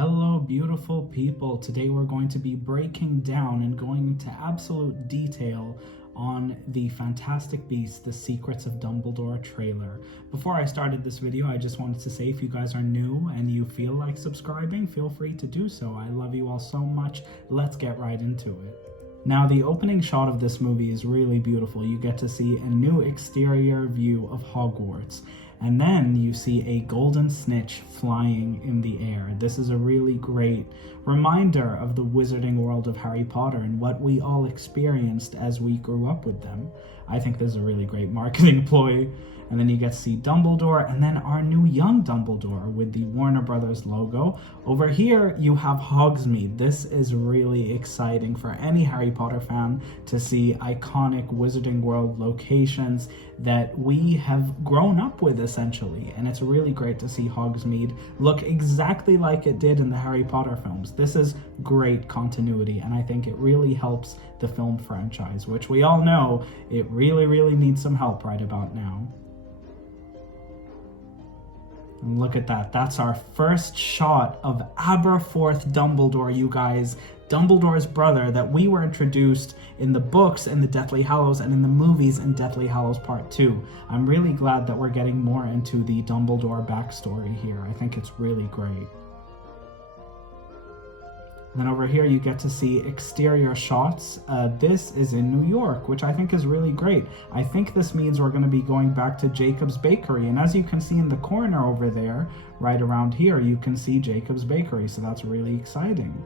Hello, beautiful people. Today we're going to be breaking down and going into absolute detail on the Fantastic Beasts: The Secrets of Dumbledore trailer. Before I started this video, I just wanted to say if you guys are new and you feel like subscribing, feel free to do so. I love you all so much. Let's get right into it. Now, the opening shot of this movie is really beautiful. You get to see a new exterior view of Hogwarts. And then you see a golden snitch flying in the air. This is a really great reminder of the wizarding world of Harry Potter and what we all experienced as we grew up with them. I think this is a really great marketing ploy. And then you get to see Dumbledore and then our new young Dumbledore with the Warner Brothers logo. Over here, you have Hogsmeade. This is really exciting for any Harry Potter fan to see iconic Wizarding World locations that we have grown up with, essentially. And it's really great to see Hogsmeade look exactly like it did in the Harry Potter films. This is great continuity, and I think it really helps the film franchise, which we all know it really needs some help right about now. And look at that. That's our first shot of Aberforth Dumbledore, you guys. Dumbledore's brother that we were introduced in the books in the Deathly Hallows and in the movies in Deathly Hallows Part 2. I'm really glad that we're getting more into the Dumbledore backstory here. I think it's really great. And then over here you get to see exterior shots. This is in New York, which I think is really great. I think this means we're going to be going back to Jacob's Bakery. And as you can see in the corner over there, right around here, you can see Jacob's Bakery. So that's really exciting.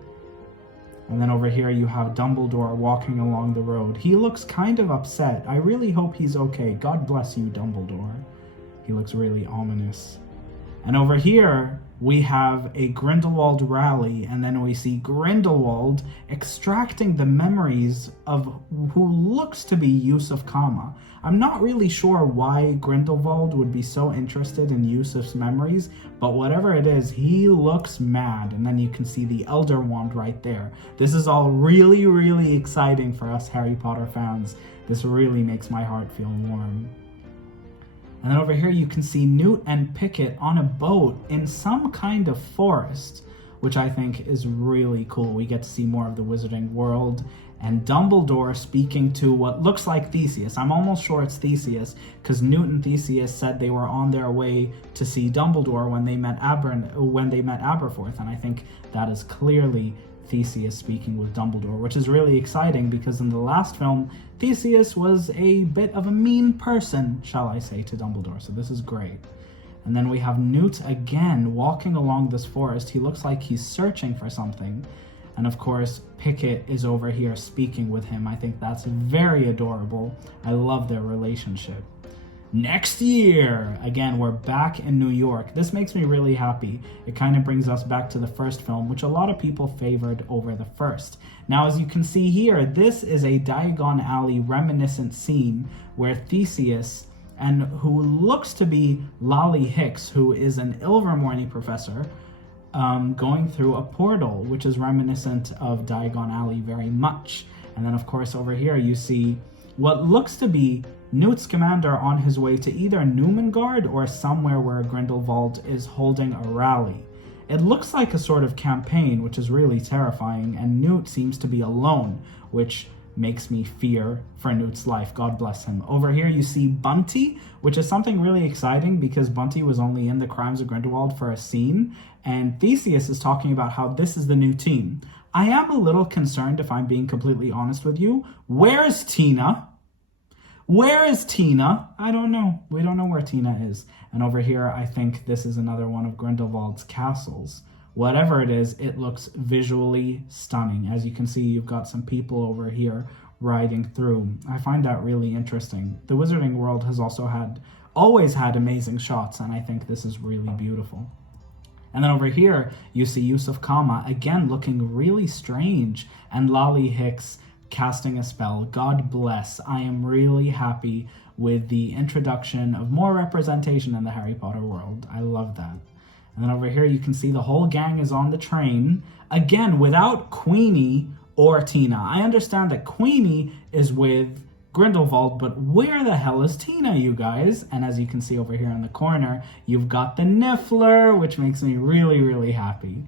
And then over here you have Dumbledore walking along the road. He looks kind of upset. I really hope he's okay. God bless you, Dumbledore. He looks really ominous. And over here, we have a Grindelwald rally, and then we see Grindelwald extracting the memories of who looks to be Yusuf Kama. I'm not really sure why Grindelwald would be so interested in Yusuf's memories, but whatever it is, he looks mad. And then you can see the Elder Wand right there. This is all really exciting for us Harry Potter fans. This really makes my heart feel warm. And then over here you can see Newt and Pickett on a boat in some kind of forest, which I think is really cool. We get to see more of the Wizarding World and Dumbledore speaking to what looks like Theseus. I'm almost sure it's Theseus because Newt and Theseus said they were on their way to see Dumbledore when they met Aberforth, and I think that is clearly Theseus speaking with Dumbledore, which is really exciting because in the last film, Theseus was a bit of a mean person, shall I say, to Dumbledore, so this is great. And then we have Newt again walking along this forest. He looks like he's searching for something. And of course, Pickett is over here speaking with him. I think that's very adorable. I love their relationship. Next year, again, we're back in New York. This makes me really happy. It kind of brings us back to the first film, which a lot of people favored over the first. Now, as you can see here, this is a Diagon Alley reminiscent scene where Theseus, and who looks to be Lolly Hicks, who is an Ilvermorny professor, going through a portal, which is reminiscent of Diagon Alley very much. And then, of course, over here you see what looks to be Newt Scamander on his way to either Newmengard or somewhere where Grindelwald is holding a rally. It looks like a sort of campaign, which is really terrifying, and Newt seems to be alone, which makes me fear for Newt's life. God bless him. Over here you see Bunty, which is something really exciting because Bunty was only in The Crimes of Grindelwald for a scene, and Theseus is talking about how this is the new team. I am a little concerned, if I'm being completely honest with you. Where's Tina? Where is Tina? I don't know. We don't know where Tina is. And over here, I think this is another one of Grindelwald's castles. Whatever it is, it looks visually stunning. As you can see, you've got some people over here riding through. I find that really interesting. The Wizarding World has also always had amazing shots, and I think this is really beautiful. And then over here, you see Yusuf Kama, again looking really strange, and Lolly Hicks casting a spell. God bless. I am really happy with the introduction of more representation in the Harry Potter world. I love that. And then over here you can see the whole gang is on the train, again without Queenie or Tina. I understand that Queenie is with Grindelwald, but where the hell is Tina, you guys? And as you can see over here in the corner, you've got the Niffler, which makes me really happy.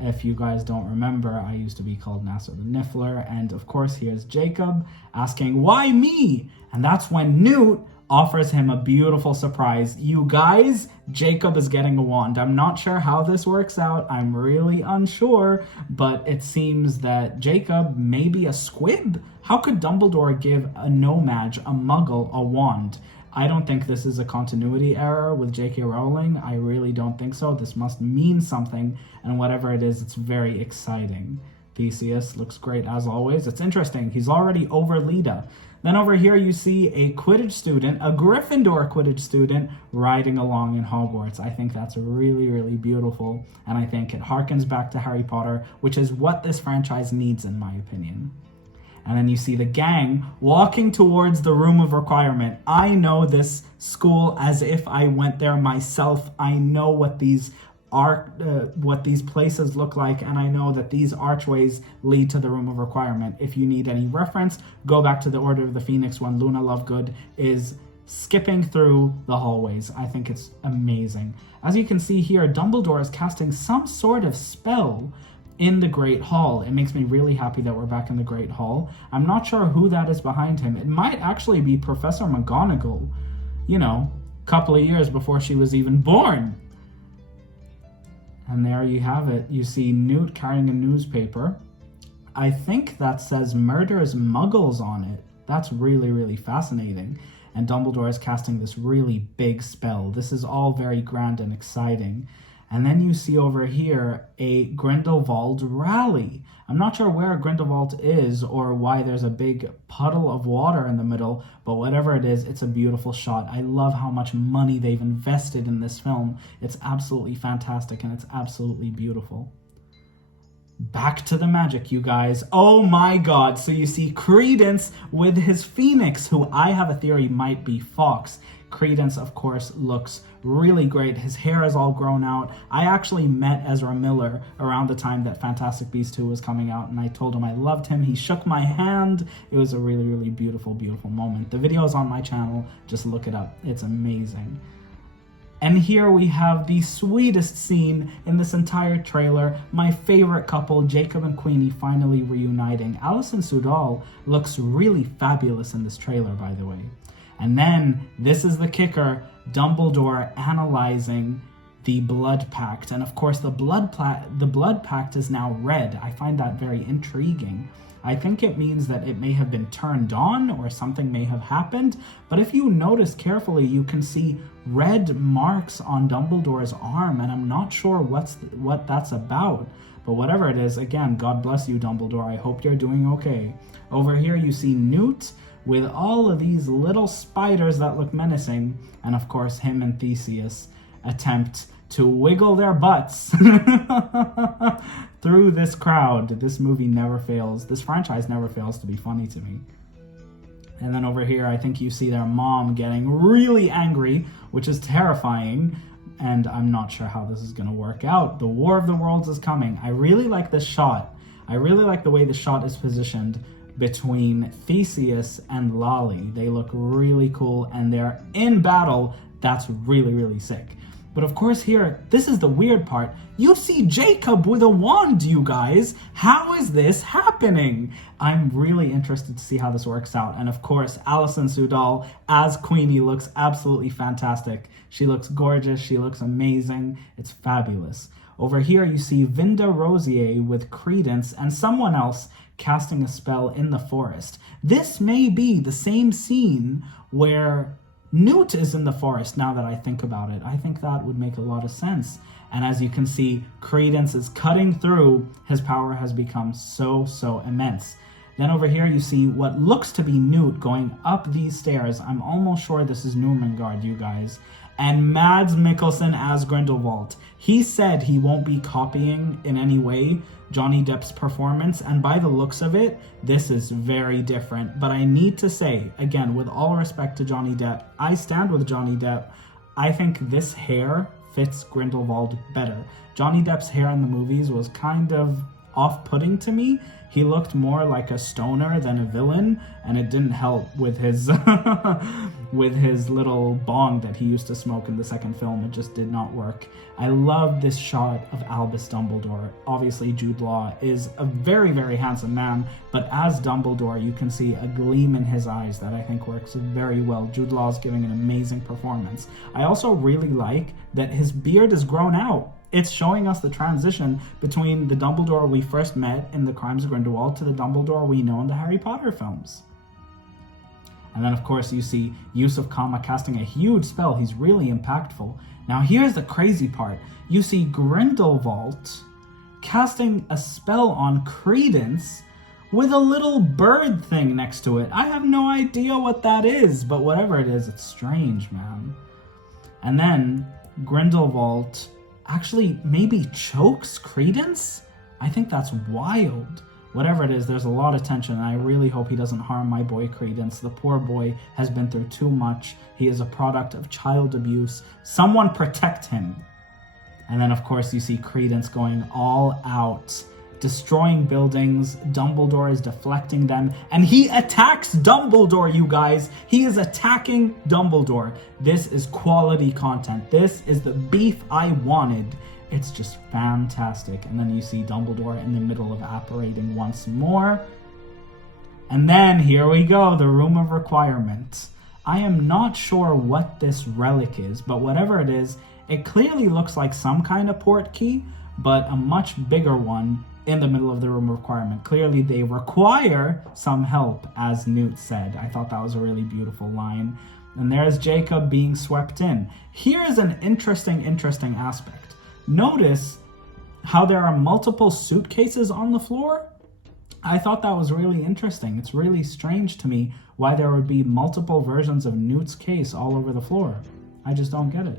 If you guys don't remember, I used to be called Nasser the Niffler. And of course, here's Jacob asking, why me? And that's when Newt offers him a beautiful surprise. You guys, Jacob is getting a wand. I'm not sure how this works out. I'm really unsure, but it seems that Jacob may be a squib. How could Dumbledore give a no-mage, a muggle, a wand? I don't think this is a continuity error with J.K. Rowling. I really don't think so. This must mean something, and whatever it is, it's very exciting. Theseus looks great as always. It's interesting. He's already over Leda. Then over here you see a Quidditch student, a Gryffindor Quidditch student, riding along in Hogwarts. I think that's really, really beautiful, and I think it harkens back to Harry Potter, which is what this franchise needs in my opinion. And then you see the gang walking towards the room of requirement. I know this school as if I went there myself. I know what these places look like, and I know that these archways lead to the room of requirement. If you need any reference, go back to the Order of the Phoenix when Luna Lovegood is skipping through the hallways. I think it's amazing. As you can see here, Dumbledore is casting some sort of spell in the Great Hall. It makes me really happy that we're back in the Great Hall. I'm not sure who that is behind him. It might actually be Professor McGonagall, you know, a couple of years before she was even born. And there you have it. You see Newt carrying a newspaper. I think that says murders muggles on it. That's really, really fascinating. And Dumbledore is casting this really big spell. This is all very grand and exciting. And then you see over here a Grindelwald rally. I'm not sure where Grindelwald is or why there's a big puddle of water in the middle, but whatever it is, it's a beautiful shot. I love how much money they've invested in this film. It's absolutely fantastic and it's absolutely beautiful. Back to the magic, you guys. Oh my god. So you see Credence with his phoenix, who I have a theory might be Fawkes. Credence, of course, looks really great. His hair is all grown out. I actually met Ezra Miller around the time that Fantastic Beasts 2 was coming out, and I told him I loved him. He shook my hand. It was a really, really beautiful, beautiful moment. The video is on my channel. Just look it up. It's amazing. And here we have the sweetest scene in this entire trailer. My favorite couple, Jacob and Queenie, finally reuniting. Alison Sudol looks really fabulous in this trailer, by the way. And then, this is the kicker, Dumbledore analyzing the blood pact. And of course, the blood pact is now red. I find that very intriguing. I think it means that it may have been turned on or something may have happened. But if you notice carefully, you can see red marks on Dumbledore's arm, and I'm not sure what that's about. But whatever it is, again, God bless you, Dumbledore. I hope you're doing okay. Over here, you see Newt with all of these little spiders that look menacing, and of course him and Theseus attempt to wiggle their butts through this crowd. This movie never fails. This franchise never fails to be funny to me. And then over here, I think you see their mom getting really angry, which is terrifying, and I'm not sure how this is going to work out. The War of the Worlds is coming. I really like this shot. I really like the way the shot is positioned between Theseus and Lolly. They look really cool, and they're in battle. That's really, really sick. But of course here, this is the weird part. You see Jacob with a wand, you guys. How is this happening? I'm really interested to see how this works out. And of course, Alison Sudol as Queenie looks absolutely fantastic. She looks gorgeous. She looks amazing. It's fabulous. Over here, you see Vinda Rosier with Credence and someone else casting a spell in the forest. This may be the same scene where Newt is in the forest, now that I think about it. I think that would make a lot of sense. And as you can see, Credence is cutting through. His power has become so immense. Then over here you see what looks to be Newt going up these stairs. I'm almost sure this is Nurmengard, you guys. And Mads Mikkelsen as Grindelwald. He said he won't be copying in any way Johnny Depp's performance, and by the looks of it, this is very different. But I need to say, again, with all respect to Johnny Depp, I stand with Johnny Depp. I think this hair fits Grindelwald better. Johnny Depp's hair in the movies was kind of off-putting to me. He looked more like a stoner than a villain, and it didn't help with his with his little bong that he used to smoke in the second film. It just did not work. I love this shot of Albus Dumbledore. Obviously, Jude Law is a very, very handsome man, but as Dumbledore, you can see a gleam in his eyes that I think works very well. Jude Law is giving an amazing performance. I also really like that his beard is grown out. It's showing us the transition between the Dumbledore we first met in The Crimes of Grindelwald to the Dumbledore we know in the Harry Potter films. And then, of course, you see Yusuf Kama casting a huge spell. He's really impactful. Now, here's the crazy part. You see Grindelwald casting a spell on Credence with a little bird thing next to it. I have no idea what that is, but whatever it is, it's strange, man. And then Grindelwald actually maybe chokes Credence? I think that's wild. Whatever it is, there's a lot of tension, and I really hope he doesn't harm my boy Credence. The poor boy has been through too much. He is a product of child abuse. Someone protect him. And then, of course, you see Credence going all out, destroying buildings. Dumbledore is deflecting them, and he attacks Dumbledore, you guys. He is attacking Dumbledore. This is quality content. This is the beef I wanted. It's just fantastic. And then you see Dumbledore in the middle of apparating once more. And then here we go, the Room of Requirement. I am not sure what this relic is, but whatever it is, it clearly looks like some kind of port key, but a much bigger one in the middle of the Room of Requirement. Clearly they require some help, as Newt said. I thought that was a really beautiful line. And there's Jacob being swept in. Here is an interesting aspect. Notice how there are multiple suitcases on the floor. I thought that was really interesting. It's really strange to me why there would be multiple versions of Newt's case all over the floor. I just don't get it.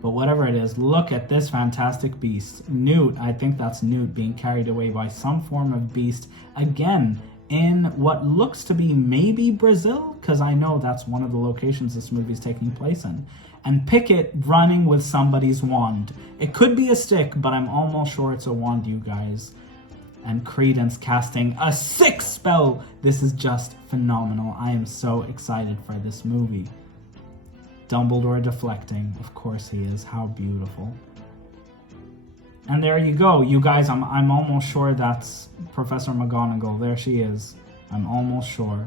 But whatever it is, look at this fantastic beast. Newt, I think that's Newt being carried away by some form of beast. Again, in what looks to be maybe Brazil, because I know that's one of the locations this movie is taking place in. And Pickett running with somebody's wand. It could be a stick, but I'm almost sure it's a wand, you guys. And Credence casting a 6th spell. This is just phenomenal. I am so excited for this movie. Dumbledore deflecting. Of course he is. How beautiful. And there you go. You guys, I'm almost sure that's Professor McGonagall. There she is. I'm almost sure.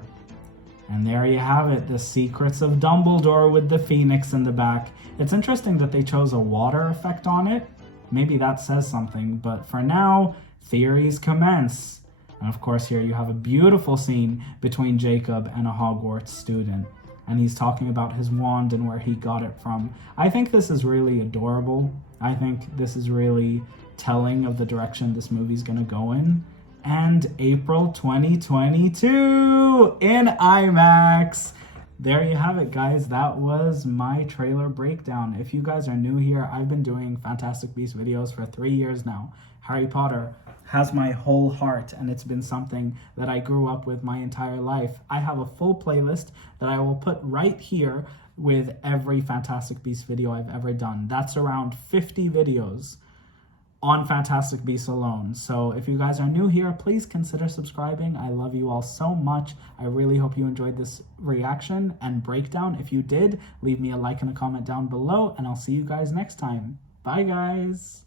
And there you have it, the secrets of Dumbledore with the phoenix in the back. It's interesting that they chose a water effect on it. Maybe that says something, but for now, theories commence. And of course here you have a beautiful scene between Jacob and a Hogwarts student. And he's talking about his wand and where he got it from. I think this is really adorable. I think this is really telling of the direction this movie's gonna go in. And April 2022 in IMAX. There you have it, guys. That was my trailer breakdown. If you guys are new here, I've been doing Fantastic Beasts videos for 3 years now. Harry Potter has my whole heart, and it's been something that I grew up with my entire life. I have a full playlist that I will put right here with every Fantastic Beasts video I've ever done. That's around 50 videos on Fantastic Beasts alone. So if you guys are new here, please consider subscribing. I love you all so much. I really hope you enjoyed this reaction and breakdown. If you did, leave me a like and a comment down below, and I'll see you guys next time. Bye, guys.